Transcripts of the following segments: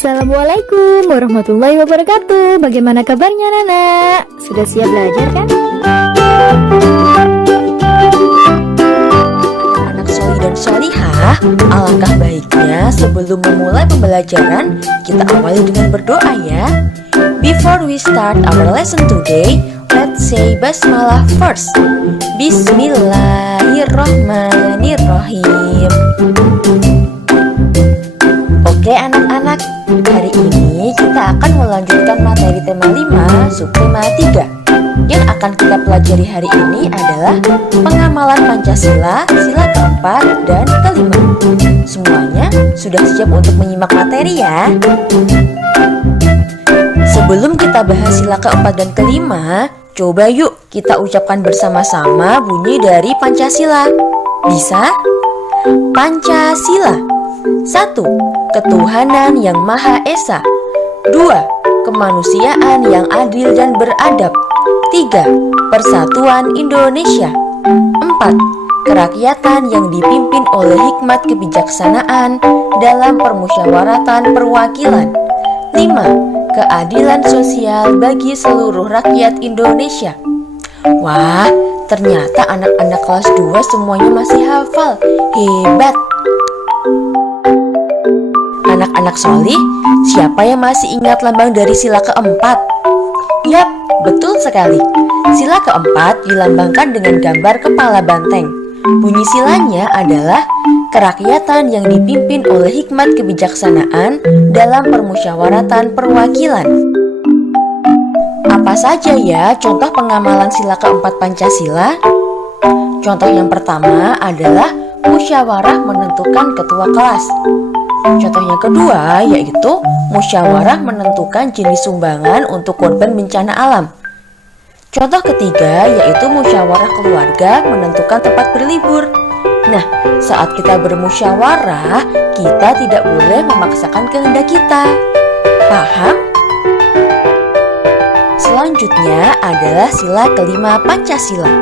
Assalamualaikum warahmatullahi wabarakatuh. Bagaimana kabarnya Nana? Sudah siap belajar kan? Anak solih dan solihah, alangkah baiknya sebelum memulai pembelajaran, kita awali dengan berdoa ya. Before we start our lesson today, let's say basmalah first. Bismillahirrahmanirrahim. Oke anak-anak, hari ini kita akan melanjutkan materi tema 5, subtema 3. Yang akan kita pelajari hari ini adalah pengamalan Pancasila, sila keempat dan kelima. Semuanya sudah siap untuk menyimak materi ya? Sebelum kita bahas sila keempat dan kelima, coba yuk kita ucapkan bersama-sama bunyi dari Pancasila. Bisa? Pancasila. 1. Ketuhanan yang Maha Esa. 2. Kemanusiaan yang adil dan beradab. 3. Persatuan Indonesia. 4. Kerakyatan yang dipimpin oleh hikmat kebijaksanaan dalam permusyawaratan perwakilan. 5. Keadilan sosial bagi seluruh rakyat Indonesia. Wah, ternyata anak-anak kelas 2 semuanya masih hafal. Hebat! Anak-anak solih, siapa yang masih ingat lambang dari sila keempat? Yap, betul sekali. Sila keempat dilambangkan dengan gambar kepala banteng. Bunyi silanya adalah kerakyatan yang dipimpin oleh hikmat kebijaksanaan dalam permusyawaratan perwakilan. Apa saja ya contoh pengamalan sila keempat Pancasila? Contoh yang pertama adalah musyawarah menentukan ketua kelas. Contoh yang kedua yaitu musyawarah menentukan jenis sumbangan untuk korban bencana alam. Contoh ketiga yaitu musyawarah keluarga menentukan tempat berlibur. Nah, saat kita bermusyawarah, kita tidak boleh memaksakan kehendak kita. Paham? Selanjutnya adalah sila kelima Pancasila.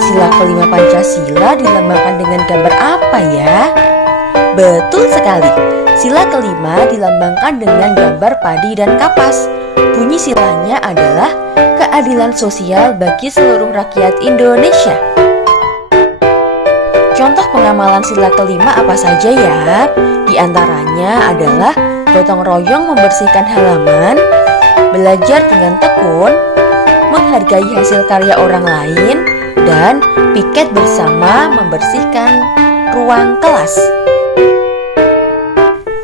Sila kelima Pancasila dilambangkan dengan gambar apa ya? Betul sekali, sila kelima dilambangkan dengan gambar padi dan kapas. Bunyi silanya adalah keadilan sosial bagi seluruh rakyat Indonesia. Contoh pengamalan sila kelima apa saja ya? Di antaranya adalah gotong royong membersihkan halaman, belajar dengan tekun, menghargai hasil karya orang lain, dan piket bersama membersihkan ruang kelas.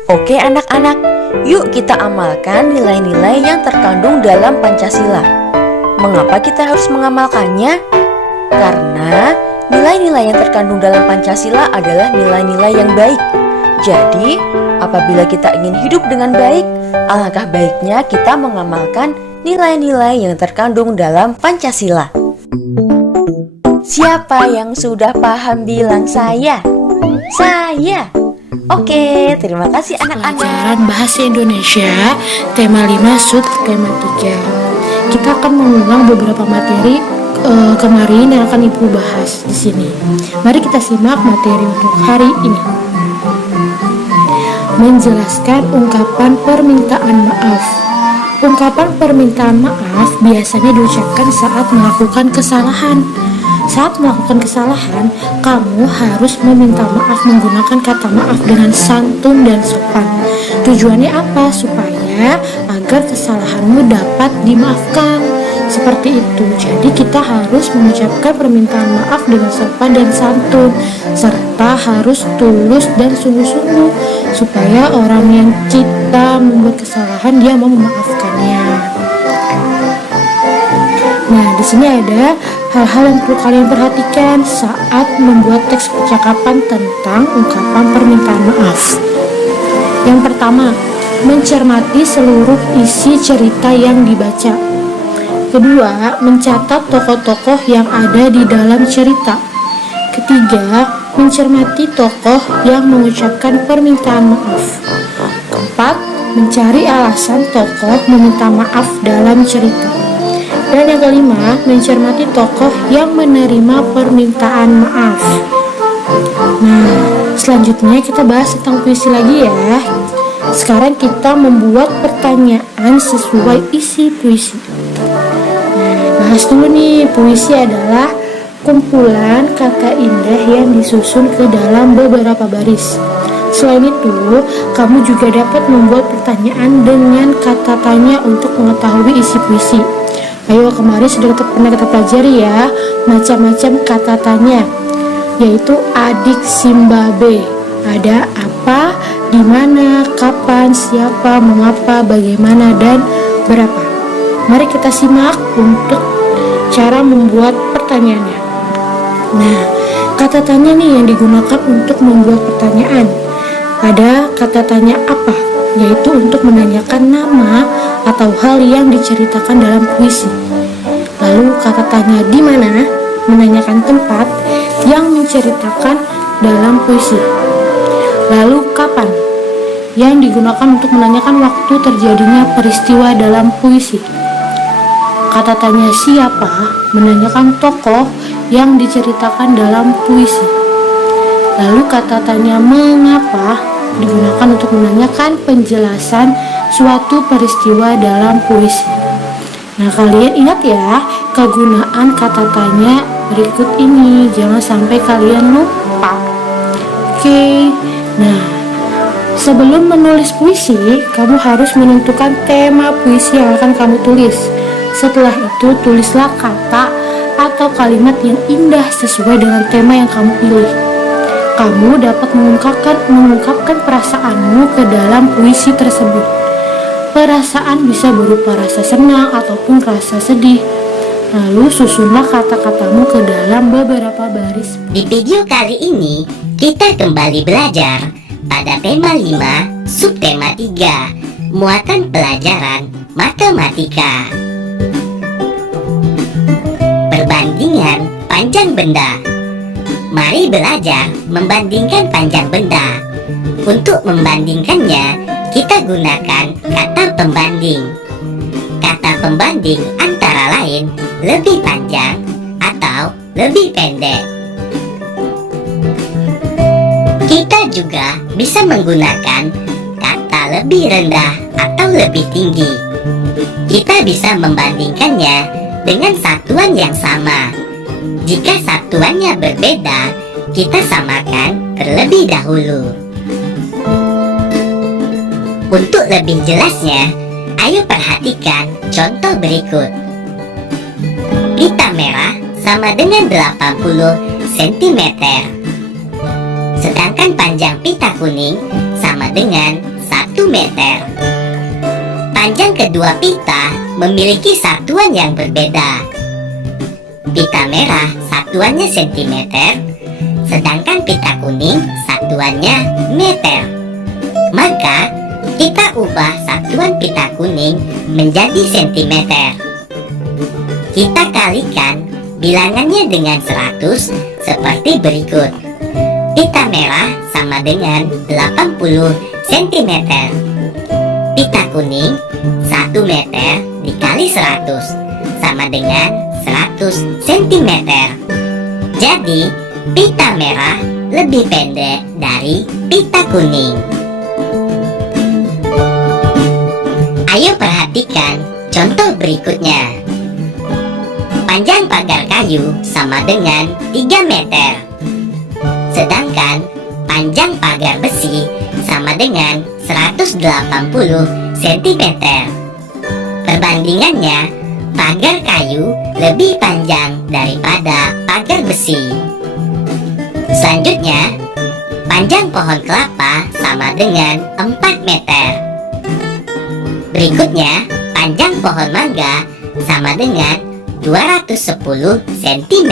Oke anak-anak, yuk kita amalkan nilai-nilai yang terkandung dalam Pancasila. Mengapa kita harus mengamalkannya? Karena nilai-nilai yang terkandung dalam Pancasila adalah nilai-nilai yang baik. Jadi, apabila kita ingin hidup dengan baik, alangkah baiknya kita mengamalkan nilai-nilai yang terkandung dalam Pancasila. Siapa yang sudah paham bilang saya? Saya! Oke, terima kasih anak-anak. Pelajaran Bahasa Indonesia tema 5 sub tema 3. Kita akan mengulang beberapa materi kemarin yang akan Ibu bahas di sini. Mari kita simak materi untuk hari ini. Menjelaskan ungkapan permintaan maaf. Ungkapan permintaan maaf biasanya diucapkan saat melakukan kesalahan. Saat melakukan kesalahan, kamu harus meminta maaf menggunakan kata maaf dengan santun dan sopan. Tujuannya apa? Supaya agar kesalahanmu dapat dimaafkan. Seperti itu. Jadi kita harus mengucapkan permintaan maaf dengan sopan dan santun, serta harus tulus dan sungguh-sungguh, supaya orang yang kita membuat kesalahan dia mau memaafkannya. Nah, di sini ada hal-hal yang perlu kalian perhatikan saat membuat teks percakapan tentang ungkapan permintaan maaf. Yang pertama, mencermati seluruh isi cerita yang dibaca. Kedua, mencatat tokoh-tokoh yang ada di dalam cerita. Ketiga, mencermati tokoh yang mengucapkan permintaan maaf. Keempat, mencari alasan tokoh meminta maaf dalam cerita. Dan yang kelima, mencermati tokoh yang menerima permintaan maaf. Nah, selanjutnya kita bahas tentang puisi lagi ya. Sekarang kita membuat pertanyaan sesuai isi puisi. Bahas dulu nih, puisi adalah kumpulan kata indah yang disusun ke dalam beberapa baris. Selain itu, kamu juga dapat membuat pertanyaan dengan kata tanya untuk mengetahui isi puisi. Ayo, kemarin sudah pernah kita pelajari ya, macam-macam kata tanya, yaitu adik Simbabe. Ada apa, di mana, kapan, siapa, mengapa, bagaimana, dan berapa. Mari kita simak untuk cara membuat pertanyaannya. Nah, kata tanya nih yang digunakan untuk membuat pertanyaan. Ada kata tanya apa, yaitu untuk menanyakan nama atau hal yang diceritakan dalam puisi. Lalu kata tanya di mana, menanyakan tempat yang menceritakan dalam puisi. Lalu kapan, yang digunakan untuk menanyakan waktu terjadinya peristiwa dalam puisi. Kata tanya siapa, menanyakan tokoh yang diceritakan dalam puisi. Lalu kata tanya mengapa digunakan untuk menanyakan penjelasan suatu peristiwa dalam puisi. Nah, kalian ingat ya kegunaan kata tanya berikut ini, jangan sampai kalian lupa. Oke, nah sebelum menulis puisi, kamu harus menentukan tema puisi yang akan kamu tulis. Setelah itu, tulislah kata atau kalimat yang indah sesuai dengan tema yang kamu pilih. Kamu dapat mengungkapkan perasaanmu ke dalam puisi tersebut. Perasaan bisa berupa rasa senang ataupun rasa sedih. Lalu susunlah kata-katamu ke dalam beberapa baris. Di video kali ini, kita kembali belajar pada tema 5, subtema 3, muatan pelajaran matematika. Perbandingan panjang benda. Mari belajar membandingkan panjang benda. Untuk membandingkannya, kita gunakan kata pembanding. Kata pembanding antara lain lebih panjang atau lebih pendek. Kita juga bisa menggunakan kata lebih rendah atau lebih tinggi. Kita bisa membandingkannya dengan satuan yang sama. Jika satuannya berbeda, kita samakan terlebih dahulu. Untuk lebih jelasnya, ayo perhatikan contoh berikut. Pita merah sama dengan 80 cm. Sedangkan panjang pita kuning sama dengan 1 meter. Panjang kedua pita memiliki satuan yang berbeda. Pita merah satuannya cm, sedangkan pita kuning satuannya meter. Maka kita ubah satuan pita kuning menjadi cm. Kita kalikan bilangannya dengan 100 seperti berikut. Pita merah sama dengan 80 cm. Pita kuning 1 meter dikali 100 sama dengan 100 cm. Jadi, pita merah lebih pendek dari pita kuning. Ayo perhatikan contoh berikutnya. Panjang pagar kayu sama dengan 3 meter. Sedangkan panjang pagar besi sama dengan 180 cm. Perbandingannya, pagar kayu lebih panjang daripada pagar besi. Selanjutnya, panjang pohon kelapa sama dengan 4 meter. Berikutnya, panjang pohon mangga sama dengan 210 cm.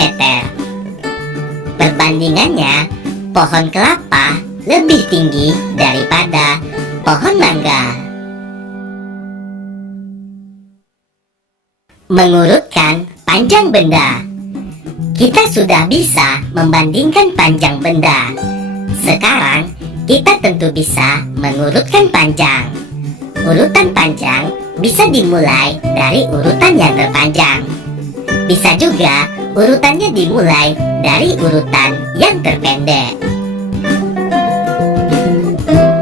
Perbandingannya, pohon kelapa lebih tinggi daripada pohon mangga. Mengurutkan panjang benda. Kita sudah bisa membandingkan panjang benda. Sekarang, kita tentu bisa mengurutkan panjang. Urutan panjang bisa dimulai dari urutan yang terpanjang. Bisa juga urutannya dimulai dari urutan yang terpendek.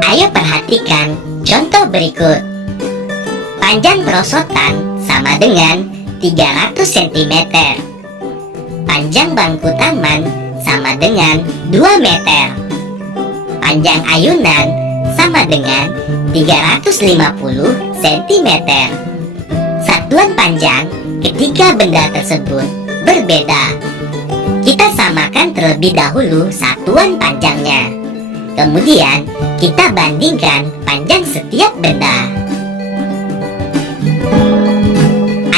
Ayo perhatikan Contoh berikut. Panjang perosotan sama dengan 300 cm. Panjang bangku taman sama dengan 2 meter. Panjang ayunan sama dengan 350 cm. Satuan panjang ketiga benda tersebut berbeda. Kita samakan terlebih dahulu satuan panjangnya. Kemudian kita bandingkan panjang setiap benda.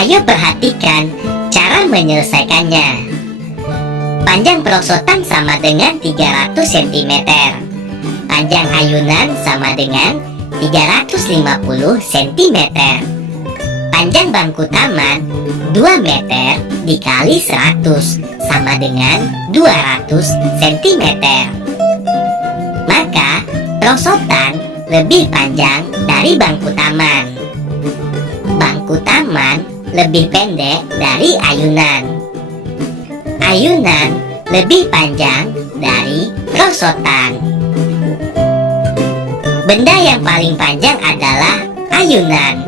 Ayo perhatikan cara menyelesaikannya. Panjang perosotan sama dengan 300 cm. Panjang ayunan sama dengan 350 cm. Panjang bangku taman 2 meter dikali 100 sama dengan 200 cm. Maka perosotan lebih panjang dari bangku taman. Bangku taman lebih pendek dari ayunan. Ayunan lebih panjang dari perosotan. Benda yang paling panjang adalah ayunan,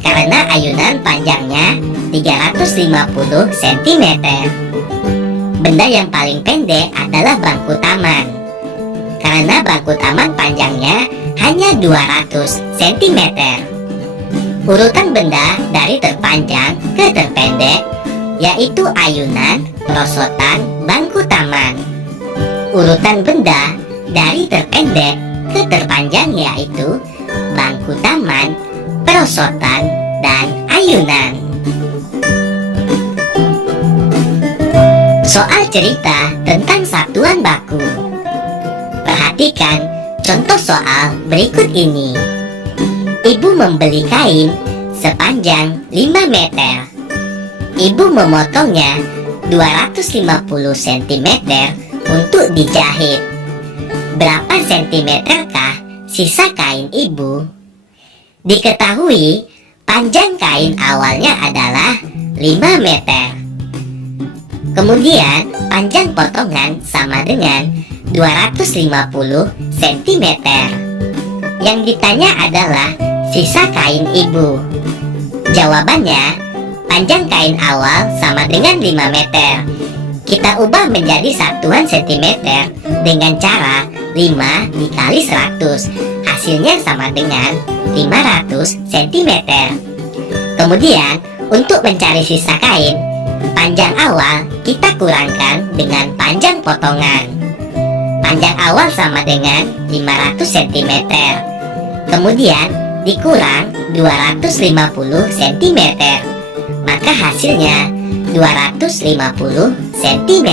karena ayunan panjangnya 350 cm. Benda yang paling pendek adalah bangku taman, karena bangku taman panjangnya hanya 200 cm. Urutan benda dari terpanjang ke terpendek yaitu ayunan, perosotan, bangku taman. Urutan benda dari terpendek ke terpanjang yaitu bangku taman, perosotan, dan ayunan. Soal cerita tentang satuan baku. Perhatikan contoh soal berikut ini. Ibu membeli kain sepanjang 5 meter. Ibu memotongnya 250 cm untuk dijahit. Berapa sentimeterkah sisa kain ibu? Diketahui panjang kain awalnya adalah 5 meter. Kemudian panjang potongan sama dengan 250 cm. Yang ditanya adalah sisa kain ibu. Jawabannya, panjang kain awal sama dengan 5 meter. Kita ubah menjadi satuan cm dengan cara 5 dikali 100. Hasilnya sama dengan 500 cm. Kemudian, untuk mencari sisa kain, panjang awal kita kurangkan dengan panjang potongan. Panjang awal sama dengan 500 cm. Kemudian dikurang 250 cm. Maka hasilnya 250 cm.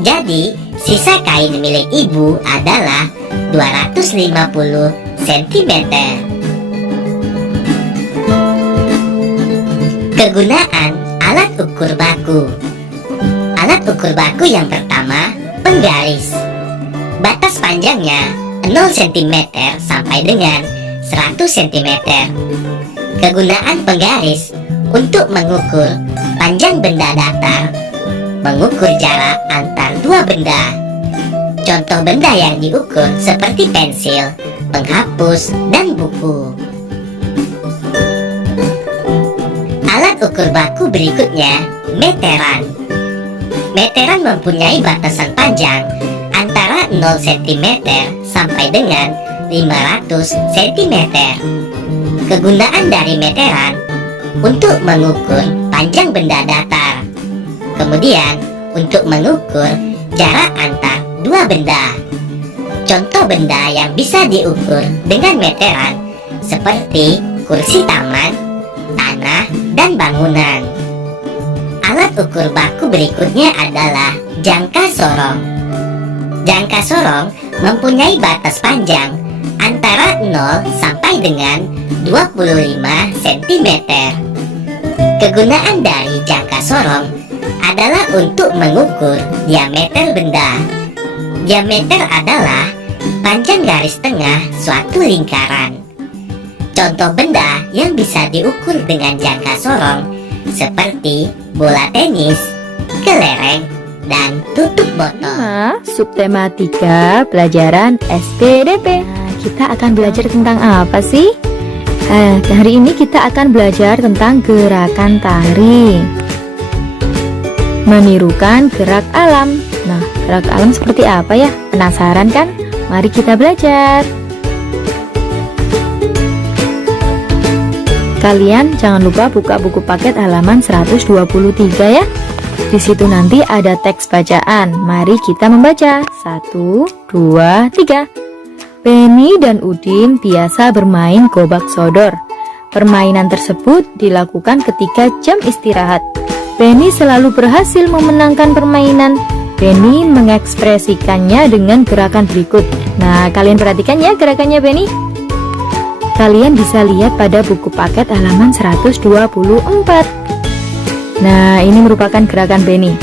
Jadi, sisa kain milik ibu adalah 250 cm. Kegunaan alat ukur baku. Alat ukur baku yang pertama, penggaris. Batas panjangnya 0 cm sampai dengan 100 cm. Kegunaan penggaris untuk mengukur panjang benda datar, mengukur jarak antar dua benda. Contoh benda yang diukur seperti pensil, penghapus, dan buku. Alat ukur baku berikutnya, meteran. Meteran mempunyai batasan panjang antara 0 cm sampai dengan 500 cm. Kegunaan dari meteran untuk mengukur panjang benda datar. Kemudian untuk mengukur jarak antar dua benda. Contoh benda yang bisa diukur dengan meteran seperti kursi taman, tanah, dan bangunan. Alat ukur baku berikutnya adalah jangka sorong. Jangka sorong mempunyai batas panjang antara 0 sampai dengan 25 cm. Kegunaan dari jangka sorong adalah untuk mengukur diameter benda. Diameter adalah panjang garis tengah suatu lingkaran. Contoh benda yang bisa diukur dengan jangka sorong seperti bola tenis, kelereng, dan tutup botol. 5. Subtema 3 pelajaran SPDP. Nah, kita akan belajar tentang apa sih? Hari ini kita akan belajar tentang gerakan tari, menirukan gerak alam. Nah, gerak alam seperti apa ya? Penasaran kan? Mari kita belajar. Kalian jangan lupa buka buku paket halaman 123 ya. Di situ nanti ada teks bacaan. Mari kita membaca. 1, 2, 3. Penny dan Udin biasa bermain gobak sodor. Permainan tersebut dilakukan ketika jam istirahat. Penny selalu berhasil memenangkan permainan. Penny mengekspresikannya dengan gerakan berikut. Nah, kalian perhatikan ya gerakannya Penny. Kalian bisa lihat pada buku paket halaman 124. Nah, ini merupakan gerakan Penny.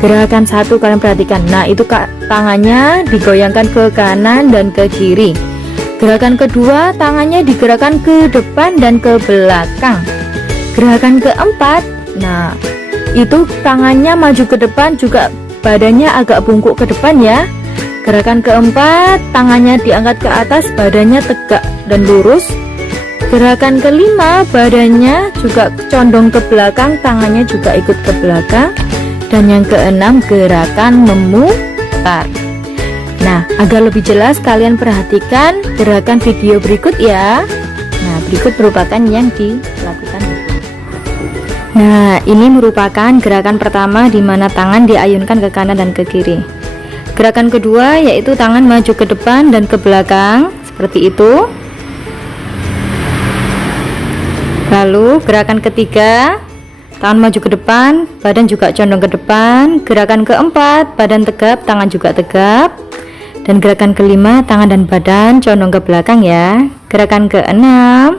Gerakan 1 kalian perhatikan. Nah, itu tangannya digoyangkan ke kanan dan ke kiri. Gerakan kedua, tangannya digerakkan ke depan dan ke belakang. Gerakan keempat, nah itu tangannya maju ke depan, juga badannya agak bungkuk ke depan ya. Gerakan keempat, tangannya diangkat ke atas, badannya tegak dan lurus. Gerakan kelima, badannya juga condong ke belakang, tangannya juga ikut ke belakang. Dan yang keenam, gerakan memutar. Nah, agar lebih jelas kalian perhatikan gerakan video berikut ya. Nah, berikut merupakan yang dilakukan. Nah, ini merupakan gerakan pertama di mana tangan diayunkan ke kanan dan ke kiri. Gerakan kedua yaitu tangan maju ke depan dan ke belakang, seperti itu. Lalu gerakan ketiga, tangan maju ke depan, badan juga condong ke depan. Gerakan keempat, badan tegap, tangan juga tegap. Dan gerakan kelima, tangan dan badan condong ke belakang ya. Gerakan keenam,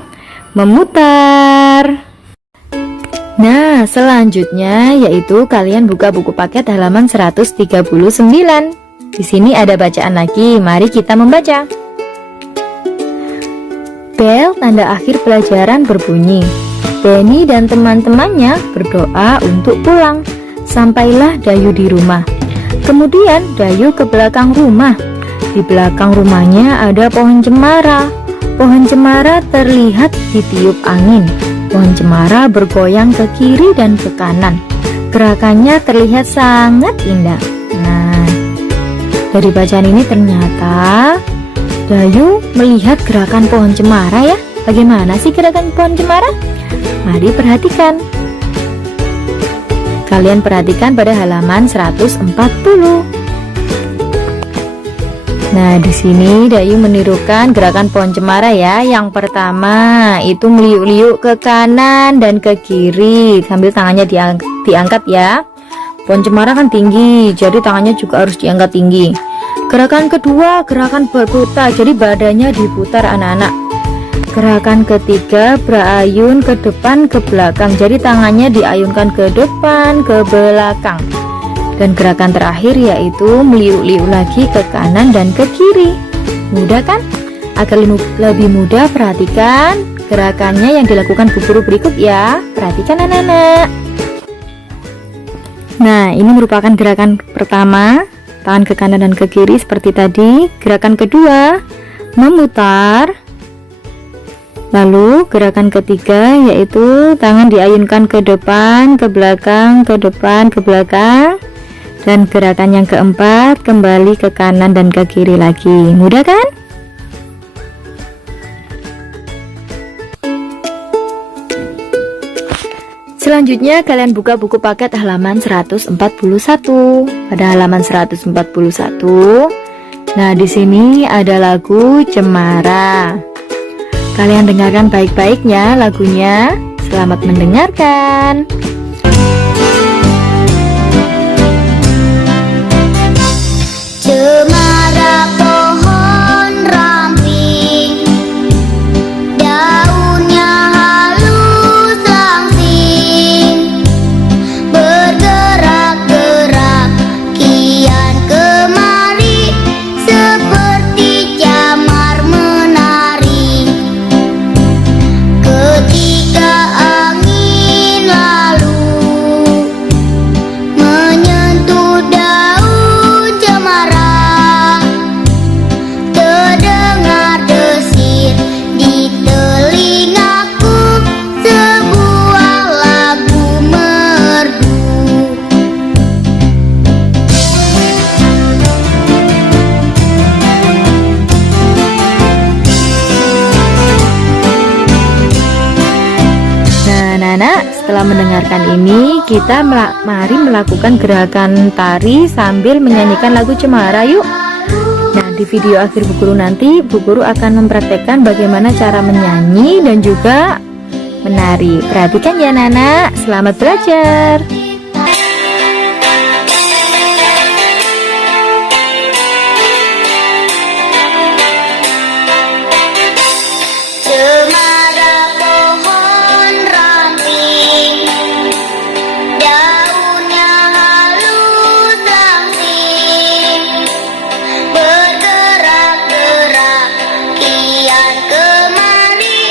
memutar. Nah, selanjutnya yaitu kalian buka buku paket halaman 139. Di sini ada bacaan lagi, mari kita membaca. Bel tanda akhir pelajaran berbunyi. Penny dan teman-temannya berdoa untuk pulang. Sampailah Dayu di rumah. Kemudian Dayu ke belakang rumah. Di belakang rumahnya ada pohon cemara. Pohon cemara terlihat ditiup angin. Pohon cemara bergoyang ke kiri dan ke kanan. Gerakannya terlihat sangat indah. Nah, dari bacaan ini ternyata Dayu melihat gerakan pohon cemara ya. Bagaimana sih gerakan pohon cemara? Mari perhatikan. Kalian perhatikan pada halaman 140. Nah, di sini Dayu menirukan gerakan pohon cemara ya. Yang pertama itu meliuk-liuk ke kanan dan ke kiri sambil tangannya diangkat ya. Pohon cemara kan tinggi, jadi tangannya juga harus diangkat tinggi. Gerakan kedua, gerakan berputar, jadi badannya diputar anak-anak. Gerakan ketiga, berayun ke depan ke belakang, jadi tangannya diayunkan ke depan ke belakang. Dan gerakan terakhir yaitu meliuk-liuk lagi ke kanan dan ke kiri. Mudah kan? Agar lebih mudah, perhatikan gerakannya yang dilakukan guru berikut ya. Perhatikan anak-anak. Nah, ini merupakan gerakan pertama, tangan ke kanan dan ke kiri seperti tadi. Gerakan kedua, memutar. Lalu gerakan ketiga yaitu tangan diayunkan ke depan, ke belakang, ke depan, ke belakang. Dan gerakan yang keempat kembali ke kanan dan ke kiri lagi. Mudah kan? Selanjutnya kalian buka buku paket halaman 141. Pada halaman 141, nah di sini ada lagu Cemara. Kalian dengarkan baik-baiknya lagunya. Selamat mendengarkan. Cemara pohon ramping, daunnya halus langsing, bergerak-gerak kian kemari, seperti camar menari. Ketika angin lalu setelah mendengarkan ini, kita mari melakukan gerakan tari sambil menyanyikan lagu Cemara yuk. Nah, di video akhir Bu Guru nanti, Bu Guru akan mempraktekkan bagaimana cara menyanyi dan juga menari. Perhatikan ya anak-anak, selamat belajar. Cemara pohon ranting, daunnya halus langsing, bergerak-gerak kian kemari,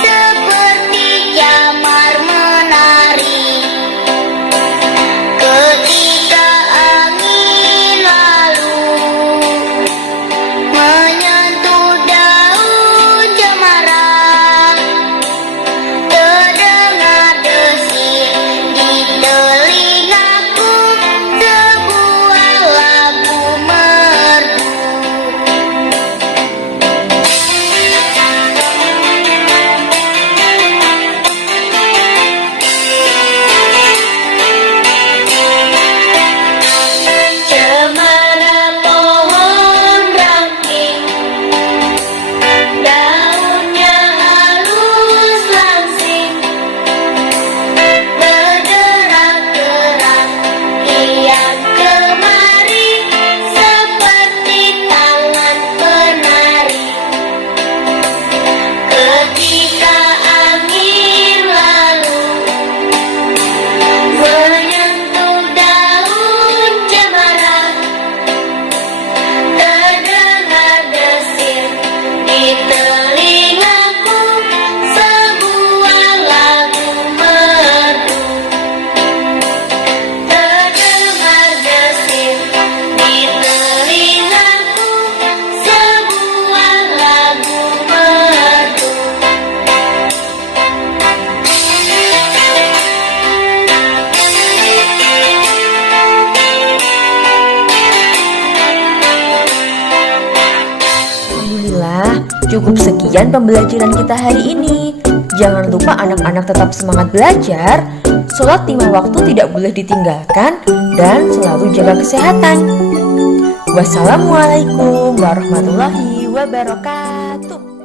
seperti jamar menari. Ketika angin lalu menyentuh daun cemara, terdengar desir di telingaku, sebuah lagu merdu. Cemara pohon ranting, daunnya halus langsing, bergerak-gerak kian kemari, seperti tangan penari. Ketika angin lalu menyentuh daun cemara, terdengar desir di telingaku, sebuah lagu merdu. Terdengar desir di telingaku, sebuah lagu merdu. Alhamdulillah, cukup sekian pembelajaran kita hari ini. Jangan lupa anak-anak tetap semangat belajar, sholat 5 waktu tidak boleh ditinggalkan, dan selalu jaga kesehatan. Wassalamualaikum warahmatullahi wabarakatuh.